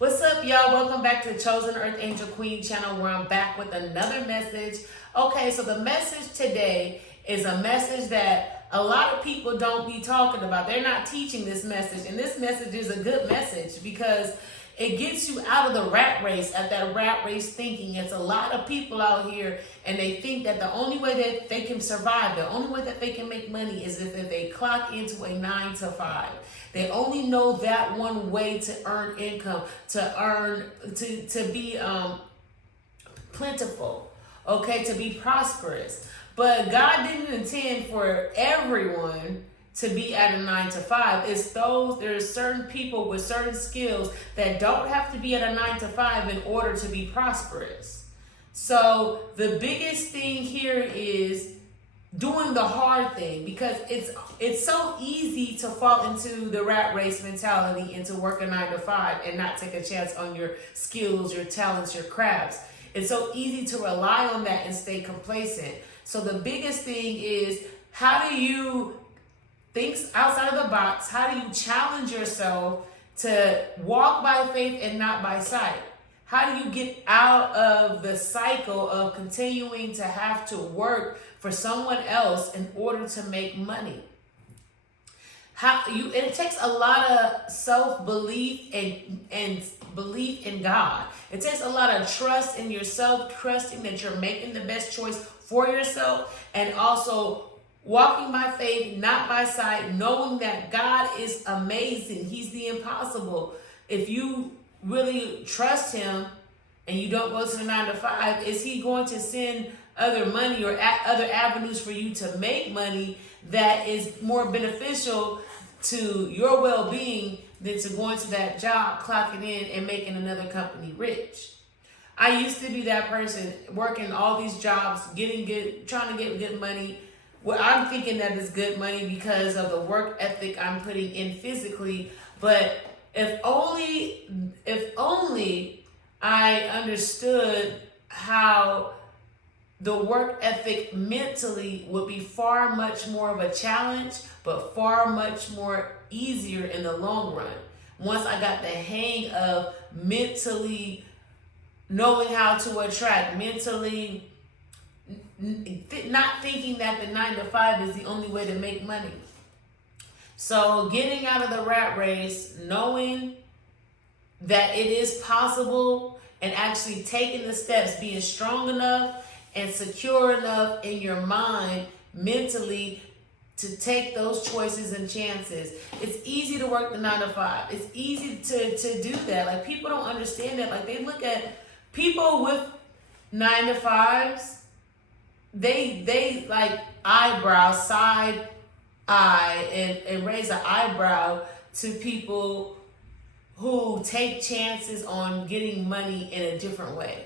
What's up, y'all? Welcome back to the Chosen Earth Angel Queen channel, where I'm back with another message. Okay, so the message today is a message that a lot of people don't be talking about. They're not teaching this message, and this message is a good message because it gets you out of the rat race, at that rat race thinking. It's a lot of people out here, and they think that the only way that they can survive, the only way that they can make money is if they clock into a 9 to 5. They only know that one way to earn income, to be plentiful, okay, to be prosperous. But God didn't intend for everyone to be at a 9 to 5. There's certain people with certain skills that don't have to be at a 9 to 5 in order to be prosperous. So the biggest thing here is doing the hard thing, because it's so easy to fall into the rat race mentality and to work a 9 to 5 and not take a chance on your skills, your talents, your crafts. It's so easy to rely on that and stay complacent. So the biggest thing is, how do you think outside of the box? How do you challenge yourself to walk by faith and not by sight? How do you get out of the cycle of continuing to have to work for someone else in order to make money? It takes a lot of self-belief and belief in God. It takes a lot of trust in yourself, trusting that you're making the best choice for yourself, and also walking by faith, not by sight, knowing that God is amazing. He's the impossible. If you really trust him and you don't go to the 9 to 5, is he going to send other money or other avenues for you to make money that is more beneficial to your well-being than to go into that job, clocking in and making another company rich? I used to be that person, working all these jobs, trying to get good money. Well, I'm thinking that it's good money because of the work ethic I'm putting in physically. But if only I understood how the work ethic mentally would be far much more of a challenge, but far much more easier in the long run. Once I got the hang of mentally knowing how to attract, mentally not thinking that the 9 to 5 is the only way to make money. So getting out of the rat race, knowing that it is possible, and actually taking the steps, being strong enough and secure enough in your mind mentally to take those choices and chances. It's easy to work the 9 to 5. It's easy to do that. Like, people don't understand that. Like, they look at people with 9 to 5s, they like eyebrow, side eye, and raise an eyebrow to people who take chances on getting money in a different way.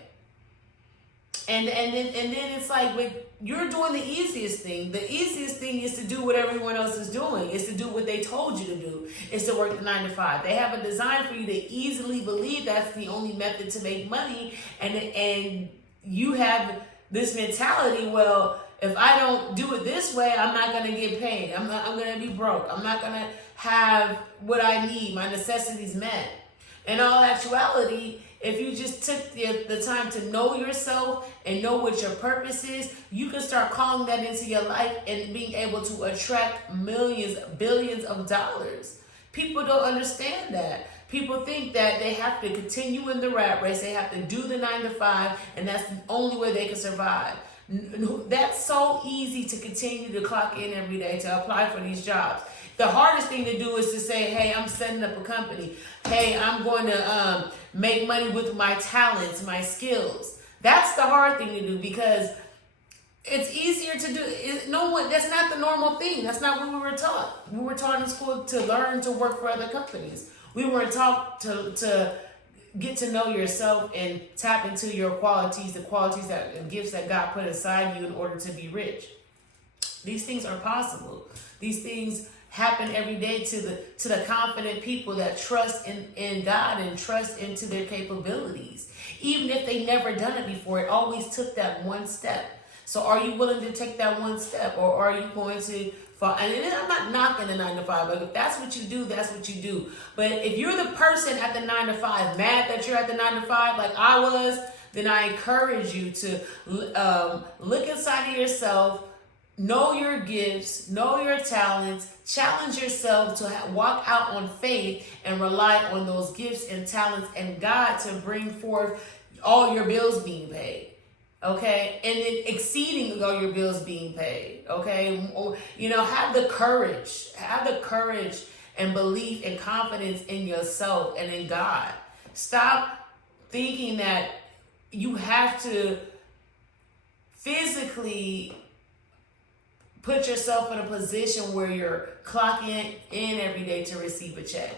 And then it's like, you're doing the easiest thing. The easiest thing is to do what everyone else is doing. Is to do what they told you to do. Is to work the 9 to 5. They have a design for you to easily believe that's the only method to make money, and you have this mentality, well, if I don't do it this way, I'm not going to get paid. I'm going to be broke. I'm not going to have what I need, my necessities met. In all actuality, if you just took the time to know yourself and know what your purpose is, you can start calling that into your life and being able to attract millions, billions of dollars. People don't understand that. People think that they have to continue in the rat race, they have to do the 9 to 5, and that's the only way they can survive. That's so easy to continue to clock in every day, to apply for these jobs. The hardest thing to do is to say, hey, I'm setting up a company. Hey, I'm going to make money with my talents, my skills. That's the hard thing to do, because it's easier to do. That's not the normal thing. That's not what we were taught. We were taught in school to learn to work for other companies. We were taught to get to know yourself and tap into your qualities, the qualities and gifts that God put inside you in order to be rich. These things are possible. These things happen every day to the confident people that trust in God and trust into their capabilities. Even if they never done it before, it always took that one step. So are you willing to take that one step, or are you going to And I'm not knocking the 9 to 5. Like, if that's what you do, that's what you do. But if you're the person at the 9 to 5, mad that you're at the 9 to 5, like I was, then I encourage you to look inside of yourself, know your gifts, know your talents, challenge yourself to walk out on faith and rely on those gifts and talents and God to bring forth all your bills being paid. Okay, and then exceeding all your bills being paid. Okay, have the courage and belief and confidence in yourself and in God. Stop thinking that you have to physically put yourself in a position where you're clocking in every day to receive a check.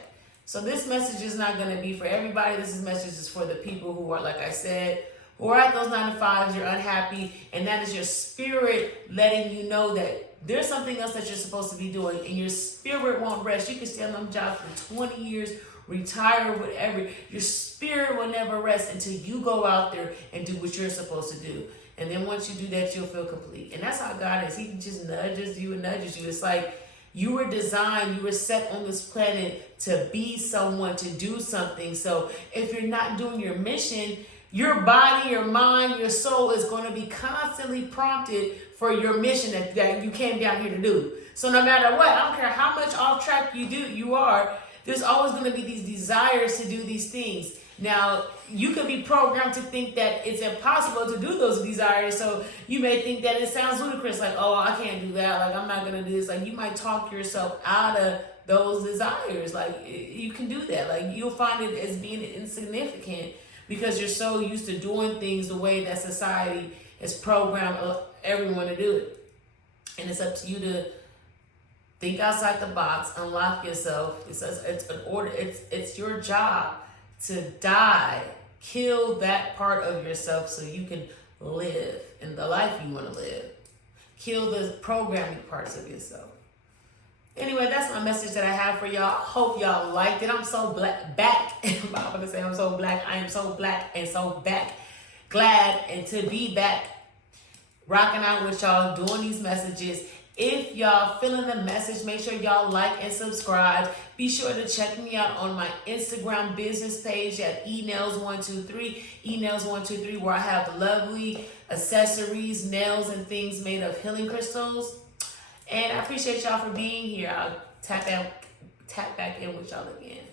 So this message is not going to be for everybody. This message is for the people who are, like I said, who are at those 9 to 5s, you're unhappy, and that is your spirit letting you know that there's something else that you're supposed to be doing, and your spirit won't rest. You can stay on them jobs for 20 years, retire, whatever. Your spirit will never rest until you go out there and do what you're supposed to do. And then once you do that, you'll feel complete. And that's how God is. He just nudges you and nudges you. It's like you were designed, you were set on this planet to be someone, to do something. So if you're not doing your mission, your body, your mind, your soul is going to be constantly prompted for your mission that you came down here to do. So no matter what, I don't care how much off track you are, there's always going to be these desires to do these things. Now, you could be programmed to think that it's impossible to do those desires. So you may think that it sounds ludicrous, like, oh, I can't do that. Like, I'm not going to do this. Like, you might talk yourself out of those desires. Like, you can do that. Like, you'll find it as being insignificant because you're so used to doing things the way that society has programmed everyone to do it. And it's up to you to think outside the box, unlock yourself. It's your job to die, kill that part of yourself so you can live in the life you want to live. Kill the programming parts of yourself. Anyway, that's my message that I have for y'all. I hope y'all liked it. I'm so back. I'm going to say I'm so black. I am so black and so back. Glad and to be back rocking out with y'all, doing these messages. If y'all feeling the message, make sure y'all like and subscribe. Be sure to check me out on my Instagram business page at eNails123, eNails123, where I have lovely accessories, nails, and things made of healing crystals. And I appreciate y'all for being here. I'll tap back in with y'all again.